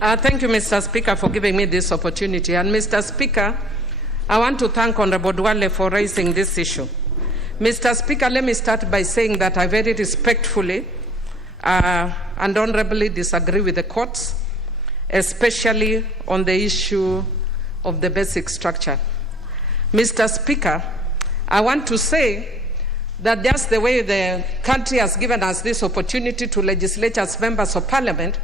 Thank you, Mr. Speaker, for giving me this opportunity. And Mr. Speaker, I want to thank Honorable Duale for raising this issue. Mr. Speaker, let me start by saying that I very respectfully and honorably disagree with the courts, especially on the issue of the basic structure. Mr. Speaker, I want to say that just the way the country has given us this opportunity to legislate as members of parliament,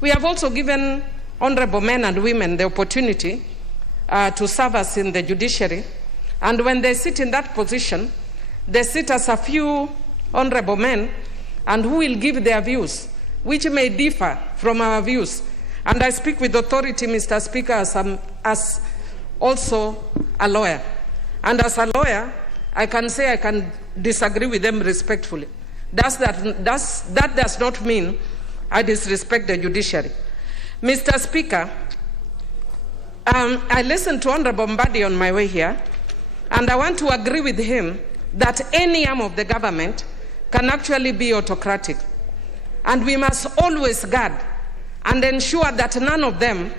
we have also given honorable men and women the opportunity to serve us in the judiciary. And when they sit in that position, they sit as a few honorable men and who will give their views, which may differ from our views. And I speak with authority, Mr. Speaker, as also a lawyer. And as a lawyer, I can say I can disagree with them respectfully. That does not mean I disrespect the judiciary. Mr. Speaker, I listened to Honorable Mbadi on my way here, and I want to agree with him that any arm of the government can actually be autocratic. And we must always guard and ensure that none of them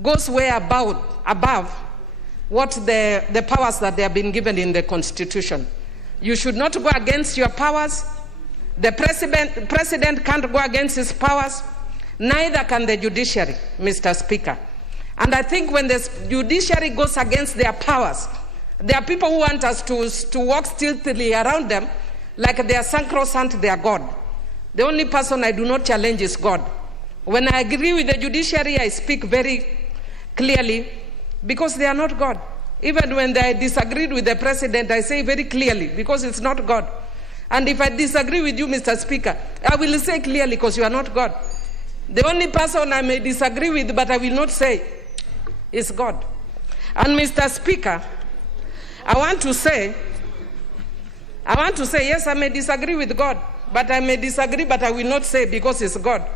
goes way above what the powers that they have been given in the Constitution. You should not go against your powers. The president can't go against his powers, neither can the judiciary, Mr. Speaker. And I think when the judiciary goes against their powers, there are people who want us to walk stealthily around them like they are sacrosanct, they are God. The only person I do not challenge is God. When I agree with the judiciary, I speak very clearly because they are not God. Even when I disagreed with the president, I say very clearly because it's not God. And if I disagree with you, Mr. Speaker, I will say clearly because you are not God. The only person I may disagree with, but I will not say, is God. And Mr. Speaker, I want to say, yes, I may disagree with God, but I may disagree, but I will not say because it's God.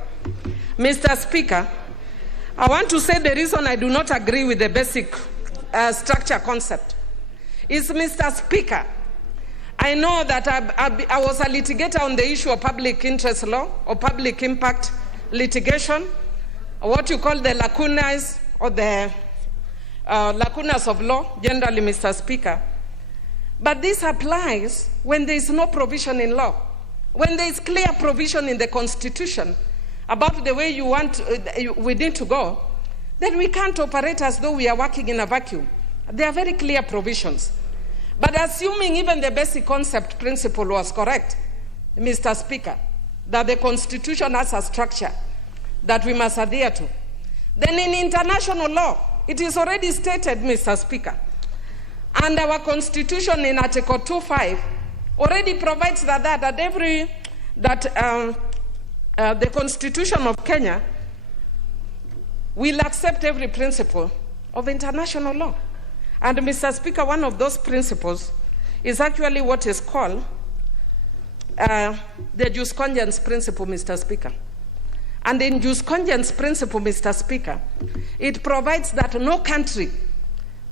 Mr. Speaker, I want to say the reason I do not agree with the basic structure concept is, Mr. Speaker, I know that I was a litigator on the issue of public interest law or public impact litigation, what you call the lacunas or the lacunas of law, generally, Mr. Speaker. But this applies when there is no provision in law. When there is clear provision in the Constitution about the way we need to go, then we can't operate as though we are working in a vacuum. There are very clear provisions. But assuming even the basic concept principle was correct, Mr. Speaker, that the Constitution has a structure that we must adhere to, then in international law, it is already stated, Mr. Speaker, and our Constitution in Article 2.5 already provides that the Constitution of Kenya will accept every principle of international law. And Mr. Speaker, one of those principles is actually what is called the jus cogens principle, Mr. Speaker. And in jus cogens principle, Mr. Speaker, it provides that no country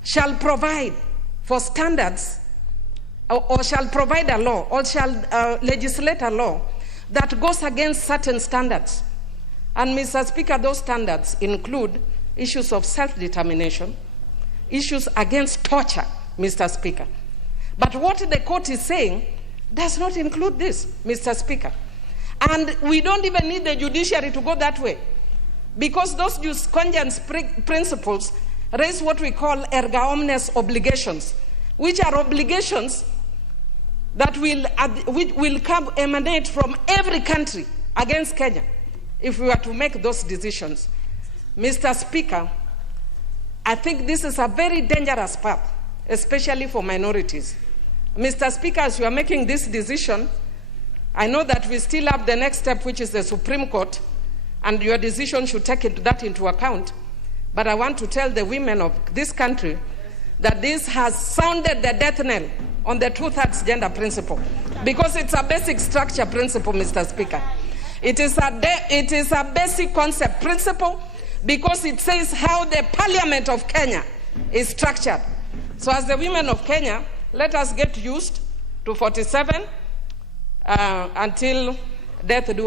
shall provide for standards or shall provide a law or shall legislate a law that goes against certain standards. And Mr. Speaker, those standards include issues of self-determination, issues against torture, Mr. Speaker. But what the court is saying does not include this, Mr. Speaker. And we don't even need the judiciary to go that way, because those jus cogens principles raise what we call erga omnes obligations, which are obligations that will emanate from every country against Kenya if we were to make those decisions. Mr. Speaker, I think this is a very dangerous path, especially for minorities. Mr. Speaker, as you are making this decision, I know that we still have the next step, which is the Supreme Court, and your decision should take that into account. But I want to tell the women of this country that this has sounded the death knell on the two-thirds gender principle, because it's a basic structure principle, Mr. Speaker. It is a basic concept principle, because it says how the Parliament of Kenya is structured. So as the women of Kenya, let us get used to 47 until death do.